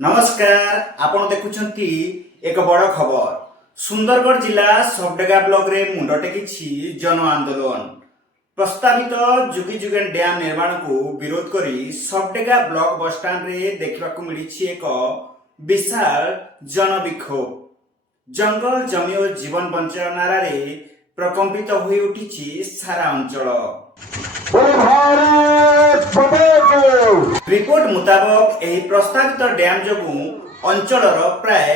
नमस्कार आपण देखुछंती एक बड़ खबर सुंदरगढ़ जिला सबडेगा ब्लॉक रे मुंड टेकी जन आंदोलन प्रस्तावित जुगी जुगेन डैम निर्माण को विरोध करी सबडेगा ब्लॉक बस स्टैंड रे देखा मिली एक विशाल जन विक्षोभ जंगल जमी और जीवन बंचाओ नारा प्रकंपित हो उठी सारा अंचल। रिपोर्ट मुताबक यह प्रस्तावित डैम जो अंचल प्राय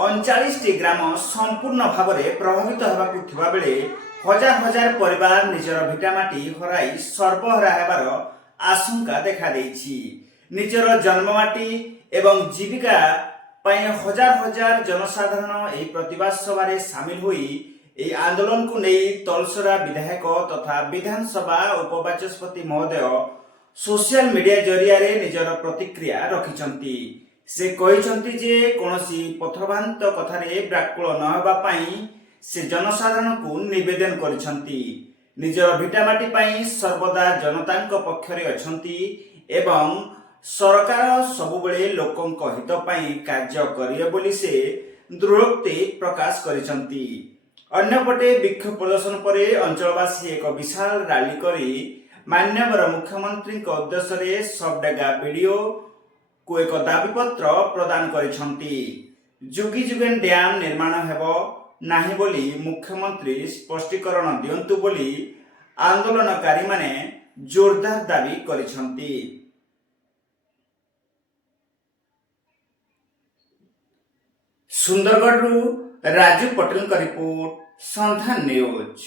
39 ग्राम संपूर्ण भाव में प्रभावित होगा बेले हजार हजार परिवार निजर भिटामाटी हराई सर्वहारा होबार आशंका देखा देछि। निजर जन्ममाटी एवं जीविका हजार हजार जनसाधारण यह प्रतिवाद सभा सामिल हुई यह आंदोलन को नहीं तलसरा विधायक तथा विधानसभा उपबाचस्पति महोदय सोशल मीडिया जरिया रे निजर प्रतिक्रिया रखिछंती। से कहिछंती जे कोनोसी पथरभांत कथारे व्याकुल न हेबा पई से जनसाधारण को निवेदन करिछंती। निजर भिटामाटी पई सर्वदा जनतांक पक्षरे अछंती एवं सरकार सबुबेले लोकंक हित पई कार्य करिए बोली से दृढ़ोक्ति प्रकाश करिछंती। अन्यपटे विक्षोभ प्रदर्शन पर अंचलवासी एक विशाल रैली करी माननीय मुख्यमंत्री उद्देश्य सबडेगा वीडियो को एक दाबीपत्र प्रदान करिछंती। जुगी जुगेन डैम निर्माण हेबो नाही बोली मुख्यमंत्री स्पष्टीकरण दियंतु बोली आंदोलनकारी माने जोरदार दाबी करिछंती। सुंदरगढ़ राजू पटेल का रिपोर्ट संधान न्यूज।